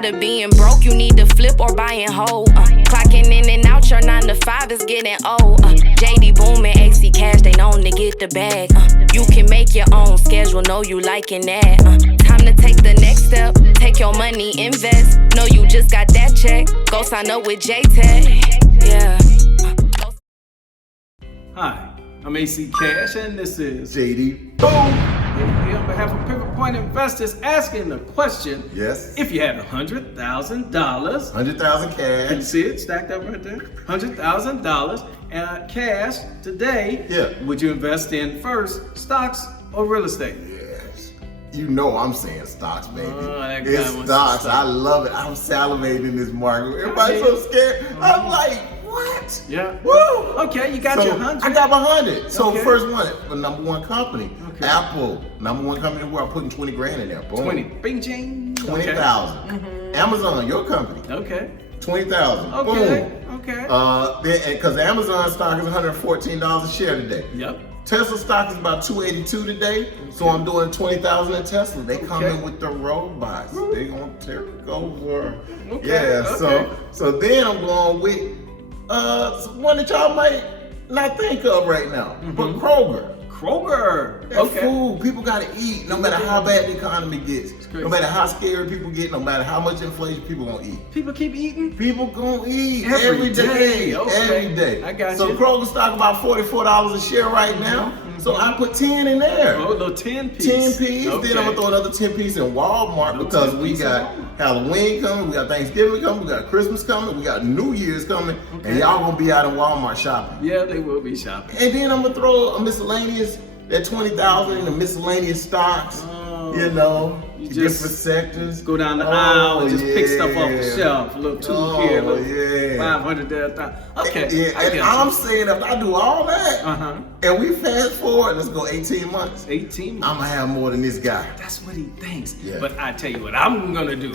Tired of being broke, you need to flip or buy and hold. Clocking in and out, your 9 to 5 is getting old. JD Boom and AC Cash, they known to get the bag. You can make your own schedule, know you liking that. Time to take the next step, take your money, invest. Know you just got that check, go sign up with JTech. Yeah. Hi, I'm AC Cash, and this is JD Boom. And on behalf of Pivot Point Investors, asking the question: Yes. if you had $100,000, 100,000 can you cash. see it stacked up right there? $100,000 cash today. Yeah. Would you invest in first stocks or real estate? Yes. You know I'm saying stocks, baby. Oh, that guy It's wants stocks. to I love it. I'm salivating in this market. Everybody's so scared. I'm like, what? Yeah. Woo! Okay, you got So, your 100. I got my 100. So Okay. first one, the number one company, Okay. Apple, number one company in the world, putting 20 grand in there. Boom. 20. Bing, ching. 20,000. Amazon, your company, Okay. 20,000. Okay. Boom. Okay. Because Amazon stock is $114 a share today. Yep. Tesla stock is about 282 today, so I'm doing 20,000 in Tesla. They come Okay. in with the robots. They gonna take over. Okay, Yeah. okay. So then I'm going with one that y'all might not think of right now, but Kroger. Kroger. That Okay. food, people gotta eat, no matter how bad the economy gets, crazy. no matter how scared people get, no matter how much inflation, people gonna eat. People keep eating. People gonna eat Every every day. day, okay. Every day. I got so you. Kroger stock about $44 a share right now. So I put 10 in there. Oh, a little 10 piece. 10 piece. Okay. Then I'm gonna throw another 10 piece in Walmart Little because 10 we piece in got Walmart. Halloween coming, we got Thanksgiving coming, we got Christmas coming, we got New Year's coming, Okay. and y'all gonna be out in Walmart shopping. Yeah, they will be shopping. And then I'm gonna throw a miscellaneous, that 20,000 in the miscellaneous stocks. Oh, You know, you different just sectors. Go down the aisle and just pick stuff off the yeah. shelf. A little two Oh, here, a little yeah. 500 there. Okay. Yeah, I and get I'm you. saying if I do all that, Uh-huh. and we fast forward, let's go 18 months, 18 I'm months. gonna have more than this guy. That's what he thinks. Yeah. But I tell you what I'm gonna do.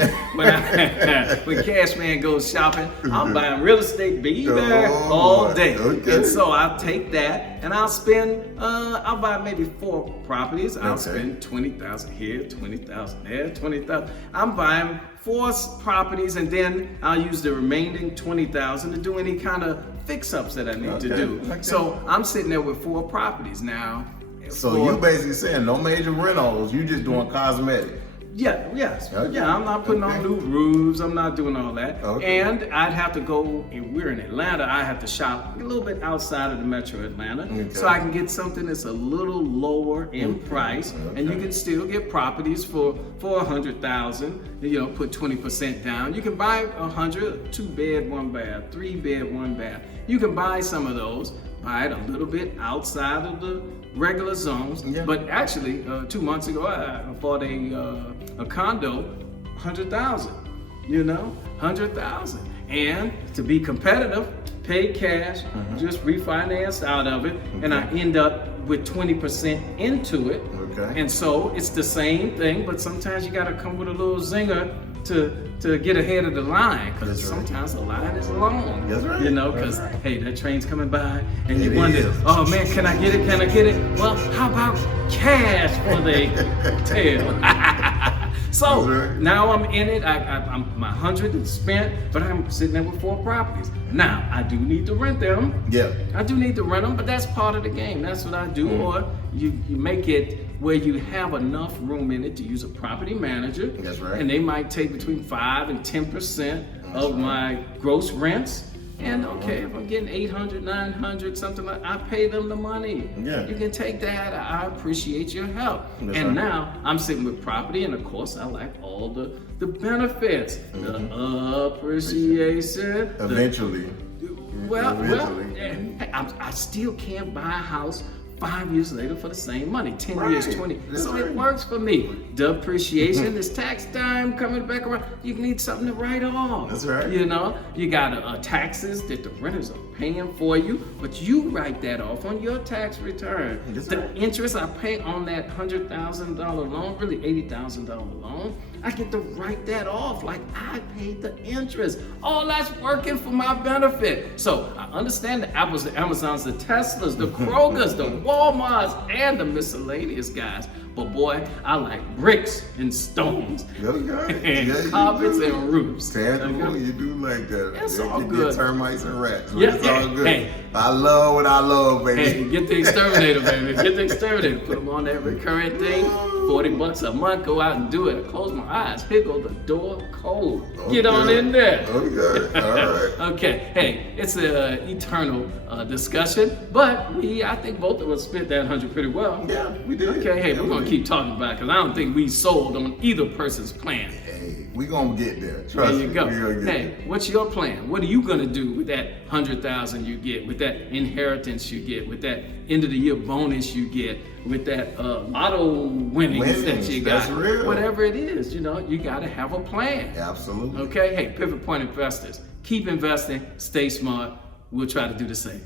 When Cashman goes shopping, I'm buying real estate, be there Oh, all boy. day. Okay. And so I'll take that and I'll spend, I'll buy maybe 4 properties. I'll Okay. spend 20,000 here, 20,000 there, 20,000. I'm buying 4 properties and then I'll use the remaining 20,000 to do any kind of fix-ups that I need to Okay, do. okay. So I'm sitting there with 4 properties now. So Four- you basically saying no major rentals, you just doing cosmetic. Yeah, yes. Okay. Yeah, I'm not putting Okay. on new roofs. I'm not doing all that. Okay. And I'd have to go, if we're in Atlanta, I have to shop a little bit outside of the metro Atlanta Okay. so I can get something that's a little lower in price. And you Okay. can still get properties for 100,000, you know, put 20% down. You can buy 100, 2-bed, 1-bath, 3-bed, 1-bath. You can buy some of those, buy it a little bit outside of the regular zones. Yeah. But actually, 2 months ago, I bought a condo, 100,000. You know, 100,000. And to be competitive, paid cash, just refinanced out of it, and I end up with 20% into it. Okay. And so it's the same thing, but sometimes you got to come with a little zinger to get ahead of the line, because That's right. sometimes the line is long. That's right. You know, because hey, that train's coming by, and It you wonder, is. oh man, can I get it? Can I get it? Well, how about cash for the tail? So That's right. now I'm in it. I'm my 100 is spent, but I'm sitting there with 4 properties. Now I do need to rent them. Yeah. I do need to rent them, but that's part of the game. That's what I do. Or you make it where you have enough room in it to use a property manager. That's right. And they might take between 5 and 10% of my gross rents. And okay, if I'm getting 800, 900, something like, I pay them the money. Yeah. You can take that. I appreciate your help. That's and right. now I'm sitting with property, and of course I like all the benefits, the appreciation, the Eventually. well, Eventually. I still can't buy a house 5 years later for the same money, 10 years, Right. 20. That's So right. it works for me. Depreciation is tax time coming back around. You need something to write off. That's right. You know, you got taxes that the renters are paying for you, but you write that off on your tax return. That's The right. interest I pay on that $100,000 loan, really $80,000 loan, I get to write that off like I paid the interest. All that's working for my benefit. So I understand the Apples, the Amazons, the Teslas, the Krogers, the Walmarts, and the miscellaneous guys. But boy, I like bricks and stones Okay. and carpets and roofs. Tangible, Okay? you do like that. It's You all can good. Get termites and rats. But Yeah, it's all good. hey. I love what I love, baby. Hey, get the exterminator, baby. Get the exterminator. Put them on that recurrent thing. $40 a month. Go out and do it. I close my eyes. Here go the door code. Get on in there. Okay. All right. Okay. Hey, it's an eternal discussion, but I think both of us spent that 100 pretty well. Yeah, we did. Okay. Hey, Yeah, we're we gonna did. keep talking about it because I don't think we sold on either person's plan. Hey, we gonna get there. Trust There you me. go. We gonna get Hey, what's your plan? What are you gonna do with that 100,000 you get, with that inheritance you get, with that end of the year bonus you get, with that lotto winnings that you got? That's real. Whatever it is, you gotta have a plan. there. Absolutely. Okay. Hey, Pivot Point investors, keep investing, stay smart. We'll try to do the same.